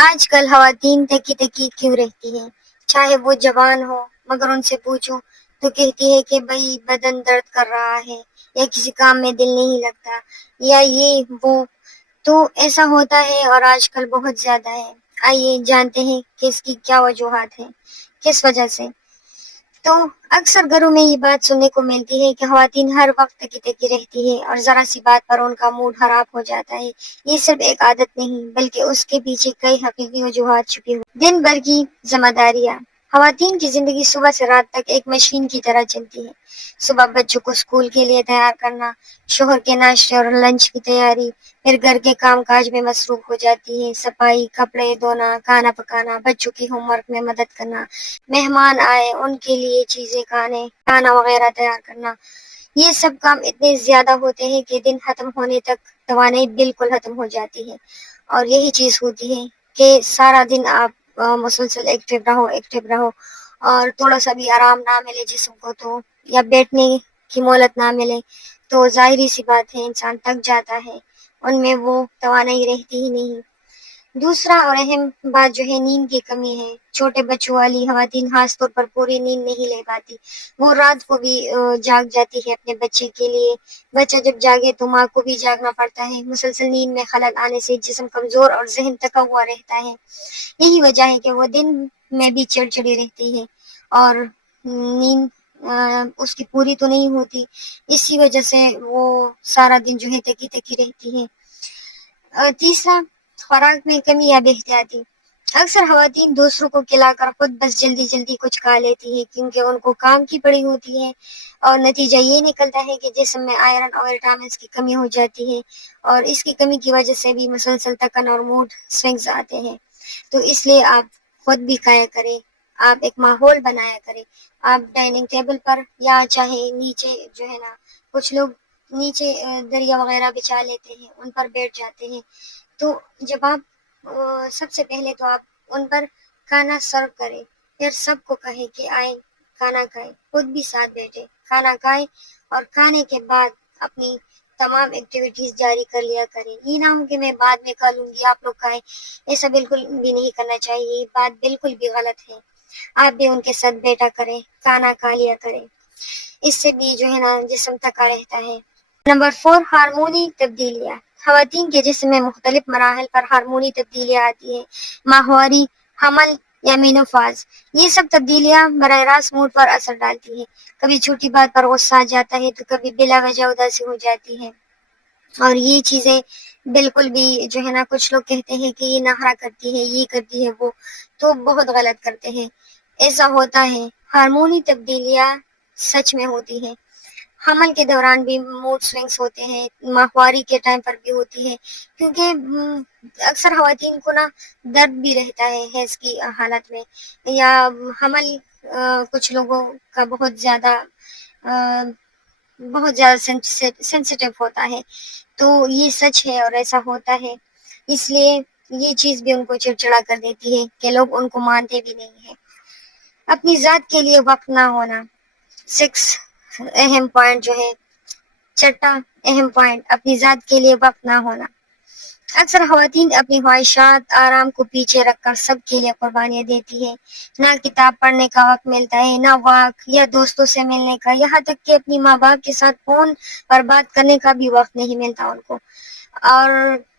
آج کل خواتین تکی تکی کیوں رہتی ہیں؟ چاہے وہ جوان ہو، مگر ان سے پوچھو تو کہتی ہے کہ بھائی بدن درد کر رہا ہے، یا کسی کام میں دل نہیں لگتا، یا یہ وہ. تو ایسا ہوتا ہے اور آج کل بہت زیادہ ہے. آئیے جانتے ہیں کہ اس کی کیا وجوہات ہیں، کس وجہ سے. تو اکثر گھروں میں یہ بات سننے کو ملتی ہے کہ خواتین ہر وقت تکی تکی رہتی ہے اور ذرا سی بات پر ان کا موڈ خراب ہو جاتا ہے. یہ صرف ایک عادت نہیں بلکہ اس کے پیچھے کئی حقیقی وجوہات چھپی ہوئی. دن بھر کی ذمہ داریاں. خواتین کی زندگی صبح سے رات تک ایک مشین کی طرح چلتی ہے. صبح بچوں کو اسکول کے لیے تیار کرنا، شوہر کے ناشتے اور لنچ کی تیاری، پھر گھر کے کام کاج میں مصروف ہو جاتی ہے. صفائی، کپڑے دھونا، کھانا پکانا، بچوں کی ہوم ورک میں مدد کرنا، مہمان آئے ان کے لیے چیزیں کھانا وغیرہ تیار کرنا. یہ سب کام اتنے زیادہ ہوتے ہیں کہ دن ختم ہونے تک توانائی بالکل ختم ہو جاتی ہے. اور یہی چیز ہوتی ہے کہ سارا دن آپ مسلسل ایکٹیو رہو اور تھوڑا سا بھی آرام نہ ملے جسم کو تو، یا بیٹھنے کی مہلت نہ ملے تو ظاہری سی بات ہے انسان تھک جاتا ہے. ان میں وہ توانائی رہتی ہی نہیں. دوسرا اور اہم بات جو ہے نیند کی کمی ہے. چھوٹے بچوں والی خواتین خاص طور پر پوری نیند نہیں لے پاتی. وہ رات کو بھی جاگ جاتی ہے اپنے بچے کے لیے. بچہ جب جاگے تو ماں کو بھی جاگنا پڑتا ہے. مسلسل نیند میں خلل آنے سے جسم کمزور اور ذہن تھکا ہوا رہتا ہے. یہی وجہ ہے کہ وہ دن میں بھی چڑچڑی رہتی ہے اور نیند اس کی پوری تو نہیں ہوتی. اسی وجہ سے وہ سارا دن جو ہے تکی تکی رہتی ہے. تیسرا، خوراک میں کمی یا بے احتیاطی. اکثر خواتین دوسروں کو کھلا کر خود بس جلدی جلدی کچھ کھا لیتی ہے کیونکہ ان کو کام کی پڑی ہوتی ہے. اور نتیجہ یہ نکلتا ہے کہ جسم میں آئرن اور وٹامنس کی کمی ہو جاتی ہے، اور اس کی کمی کی وجہ سے بھی مسلسل تھکن اور موڈ سوئنگز آتے ہیں. تو اس لیے آپ خود بھی کھایا کریں، آپ ایک ماحول بنایا کریں. آپ ڈائننگ ٹیبل پر یا چاہے نیچے جو ہے نا، کچھ لوگ نیچے دریا وغیرہ بچھا لیتے ہیں، ان پر بیٹھ جاتے ہیں. تو جب آپ سب سے پہلے تو آپ ان پر کھانا سرو کریں، پھر سب کو کہیں کہ آئیں کھانا کھائیں، خود بھی ساتھ بیٹھے کھانا کھائیں، اور کھانے کے بعد اپنی تمام ایکٹیویٹیز جاری کر لیا کریں. یہ نہ ہو کہ میں بعد میں کر لوں گی آپ لوگ کھائیں. ایسا بالکل بھی نہیں کرنا چاہیے، یہ بات بالکل بھی غلط ہے. آپ بھی ان کے ساتھ بیٹھا کریں، کھانا کھا لیا کریں. اس سے بھی جو ہے نا جسم تھکا رہتا ہے. نمبر 4، ہارمونی تبدیلیاں. خواتین کے جسم میں مختلف مراحل پر ہارمونی تبدیلیاں آتی ہیں. ماہواری، حمل یا مینوفاز. یہ سب تبدیلیاں براہ راست موڈ پر اثر ڈالتی ہیں. کبھی چھوٹی بات پر غصہ آ جاتا ہے تو کبھی بلا وجہ اداسی ہو جاتی ہے. اور یہ چیزیں بالکل بھی جو ہے نا، کچھ لوگ کہتے ہیں کہ یہ نخرہ کرتی ہے، یہ کرتی ہے، وہ تو بہت غلط کرتے ہیں. ایسا ہوتا ہے، ہارمونی تبدیلیاں سچ میں ہوتی ہیں. حمل کے دوران بھی موڈ سوئنگس ہوتے ہیں، ماہواری کے ٹائم پر بھی ہوتی ہے، کیونکہ اکثر خواتین کو نا درد بھی رہتا ہے حیض کی حالت میں، یا حمل کچھ لوگوں کا بہت زیادہ سینسیٹیو ہوتا ہے. تو یہ سچ ہے اور ایسا ہوتا ہے. اس لیے یہ چیز بھی ان کو چڑچڑا کر دیتی ہے کہ لوگ ان کو مانتے بھی نہیں ہیں. اپنی ذات کے لیے وقت نہ ہونا. 6 اہم پوائنٹ جو ہے، چھٹا اہم پوائنٹ، اپنی ذات کے لیے وقت نہ ہونا. اکثر خواتین اپنی خواہشات، آرام کو پیچھے رکھ کر سب کے لیے قربانیاں دیتی ہے. نہ کتاب پڑھنے کا وقت ملتا ہے، نہ واک یا دوستوں سے ملنے کا، یہاں تک کہ اپنی ماں باپ کے ساتھ فون پر بات کرنے کا بھی وقت نہیں ملتا ان کو. اور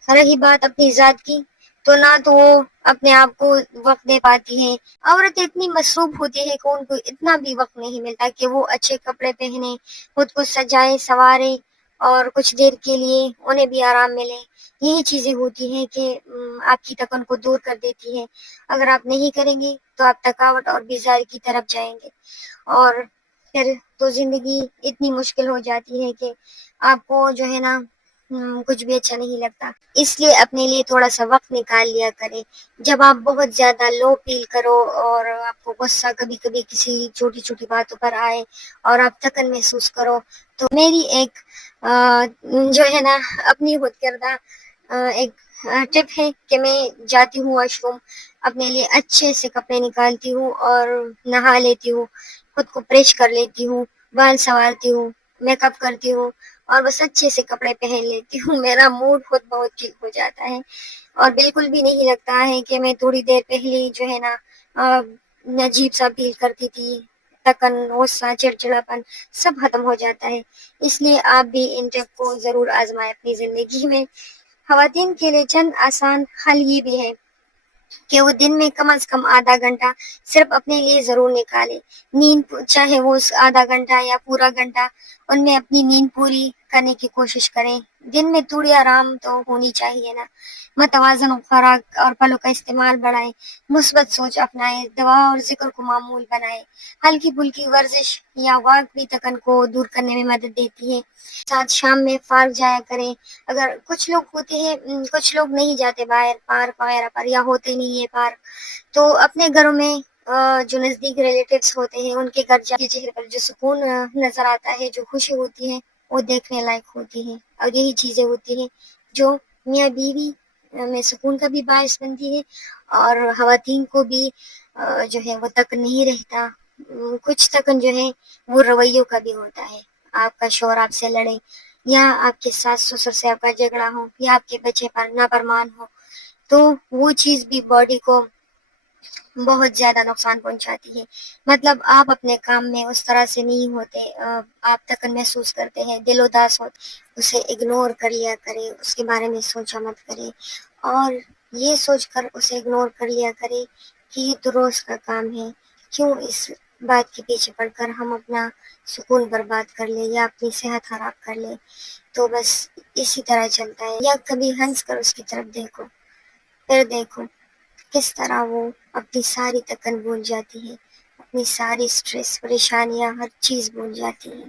رہی بات اپنی ذات کی، تو نہ تو وہ اپنے آپ کو وقت دے پاتی ہے. عورتیں اتنی مصروف ہوتی ہے کہ ان کو اتنا بھی وقت نہیں ملتا کہ وہ اچھے کپڑے پہنے، خود کو سجائے سنوارے، اور کچھ دیر کے لیے انہیں بھی آرام ملے. یہی چیزیں ہوتی ہیں کہ آپ کی تھکن کو دور کر دیتی ہے. اگر آپ نہیں کریں گے تو آپ تھکاوٹ اور بیزاری کی طرف جائیں گے، اور پھر تو زندگی اتنی مشکل ہو جاتی ہے کہ آپ کو جو ہے نا کچھ بھی اچھا نہیں لگتا. اس لیے اپنے لیے تھوڑا سا وقت نکال لیا کریں. جب آپ بہت زیادہ لو فیل کرو اور آپ کو غصہ کبھی کبھی کسی چھوٹی چھوٹی باتوں پر آئے اور آپ تھکن محسوس کرو، تو میری ایک جو ہے نا اپنی خود کردہ ایک ٹپ ہے کہ میں جاتی ہوں واش روم، اپنے لیے اچھے سے کپڑے نکالتی ہوں اور نہا لیتی ہوں، خود کو پریش کر لیتی ہوں، بال سنوارتی ہوں، میک اپ کرتی ہوں، اور بس اچھے سے کپڑے پہن لیتی ہوں، میرا موڈ خود بہت ٹھیک ہو جاتا ہے، اور بالکل بھی نہیں لگتا ہے کہ میں تھوڑی دیر پہلے جو ہے نا عجیب سا فیل کرتی تھی، تکن، غصہ، چڑچڑاپن سب ختم ہو جاتا ہے۔ اس لیے آپ بھی ان ٹپ کو ضرور آزمائیں اپنی زندگی میں۔ خواتین کے لیے چند آسان حل یہ بھی ہے کہ وہ دن میں کم از کم آدھا گھنٹہ صرف اپنے لیے ضرور نکالے۔ نیند، چاہے وہ آدھا گھنٹہ یا پورا گھنٹہ، ان میں اپنی نیند پوری کرنے کی کوشش کریں۔ دن میں تھوڑی آرام تو ہونی چاہیے نا۔ متوازن خوراک اور پھلوں کا استعمال بڑھائیں، مثبت سوچ اپنائیں، دعا اور ذکر کو معمول بنائیں۔ ہلکی پھلکی ورزش یا واک بھی تکن کو دور کرنے میں مدد دیتی ہے۔ ساتھ شام میں پارک جایا کریں۔ اگر کچھ لوگ ہوتے ہیں، کچھ لوگ نہیں جاتے باہر پارک وغیرہ پر، یا ہوتے نہیں ہے پارک، تو اپنے گھروں میں جو نزدیک ریلیٹیوس ہوتے ہیں ان کے گھر جا کے چہرے پر جو سکون نظر آتا ہے، جو خوشی ہوتی ہے، وہ دیکھنے لائق ہوتی ہے۔ اور یہی چیزیں ہوتی ہیں جو میاں بیوی میں سکون کا بھی باعث بنتی ہے، اور خواتین کو بھی جو ہے وہ تک نہیں رہتا۔ کچھ تکن جو ہے وہ رویوں کا بھی ہوتا ہے، آپ کا شوہر آپ سے لڑے، یا آپ کے ساس سسر سے آپ کا جھگڑا ہو، یا آپ کے بچے پر نافرمان ہو، تو وہ چیز بھی باڈی کو بہت زیادہ نقصان پہنچاتی ہے۔ مطلب آپ اپنے کام میں اس طرح سے نہیں ہوتے، آپ تکن محسوس کرتے ہیں، دل اداس ہو، اسے اگنور کر لیا کرے، اس کے بارے میں سوچا مت کرے، اور یہ سوچ کر اسے اگنور کر لیا کرے کہ یہ تو روز کا کام ہے، کیوں اس بات کے پیچھے پڑ کر ہم اپنا سکون برباد کر لیں یا اپنی صحت خراب کر لیں۔ تو بس اسی طرح چلتا ہے۔ یا کبھی ہنس کر اس کی طرف دیکھو، پھر دیکھو کس طرح وہ اپنی ساری تکن بھول جاتی ہے، اپنی ساری سٹریس، پریشانیاں، ہر چیز بھول جاتی ہے۔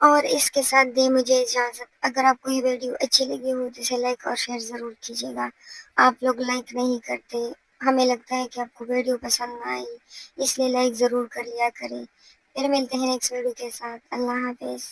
اور اس کے ساتھ دے مجھے اجازت۔ اگر آپ کو یہ ویڈیو اچھی لگی ہو تو اسے لائک اور شیئر ضرور کیجیے گا۔ آپ لوگ لائک نہیں کرتے، ہمیں لگتا ہے کہ آپ کو ویڈیو پسند نہ آئی، اس لیے لائک ضرور کر لیا کریں۔ پھر ملتے ہیں نیکسٹ ویڈیو کے ساتھ۔ اللہ حافظ۔